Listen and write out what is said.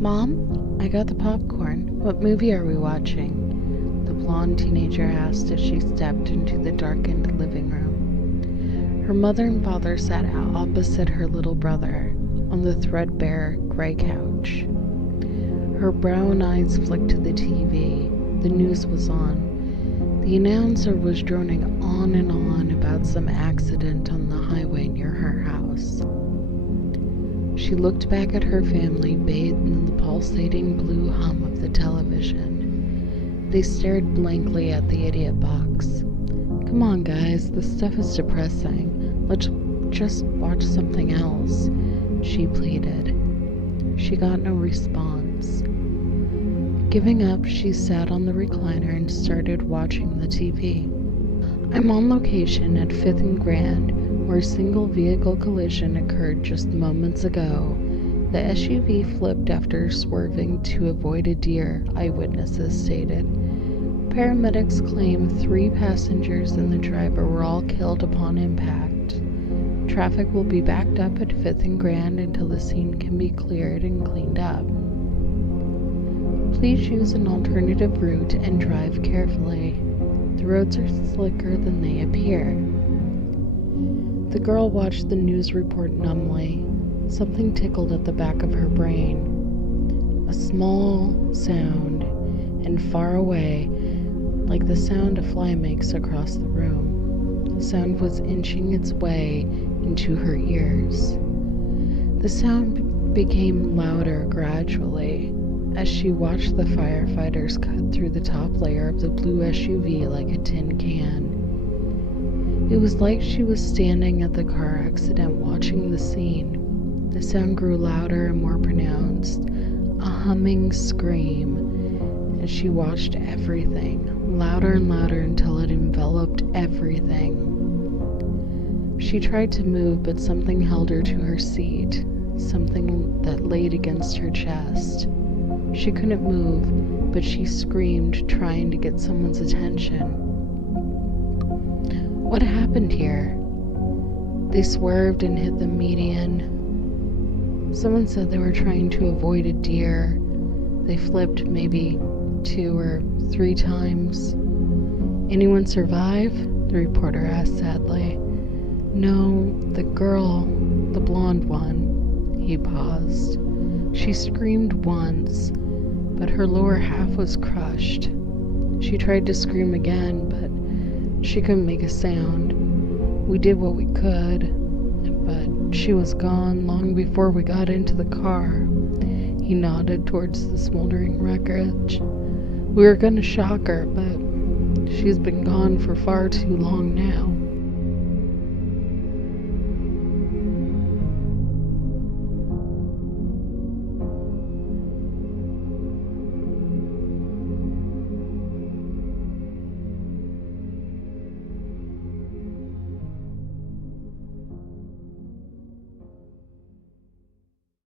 Mom, I got the popcorn. What movie are we watching? The blonde teenager asked as she stepped into the darkened living room. Her mother and father sat opposite her little brother on the threadbare gray couch. Her brown eyes flicked to the TV. The news was on. The announcer was droning on and on about some accident on the highway near her house. She looked back at her family, bathed in the pulsating blue hum of the television. They stared blankly at the idiot box. Come on, guys, this stuff is depressing. Let's just watch something else, she pleaded. She got no response. Giving up, she sat on the recliner and started watching the TV. I'm on location at 5th and Grand, where a single vehicle collision occurred just moments ago. The SUV flipped after swerving to avoid a deer, eyewitnesses stated. Paramedics claim 3 passengers and the driver were all killed upon impact. Traffic will be backed up at 5th and Grand until the scene can be cleared and cleaned up. Please use an alternative route and drive carefully. The roads are slicker than they appear. The girl watched the news report numbly. Something tickled at the back of her brain. A small sound, and far away, like the sound a fly makes across the room. The sound was inching its way into her ears. The sound became louder gradually as she watched the firefighters cut through the top layer of the blue SUV like a tin can. It was like she was standing at the car accident watching the scene. The sound grew louder and more pronounced, a humming scream, as she watched everything, louder and louder until it enveloped everything. She tried to move, but something held her to her seat, something that laid against her chest. She couldn't move, but she screamed, trying to get someone's attention. What happened here? They swerved and hit the median. Someone said they were trying to avoid a deer. They flipped maybe 2 or 3 times. Anyone survive? The reporter asked sadly. No, the girl, the blonde one. He paused. She screamed once, but her lower half was crushed. She tried to scream again, but she couldn't make a sound. We did what we could, but she was gone long before we got into the car. He nodded towards the smoldering wreckage. We were gonna shock her, but she's been gone for far too long now.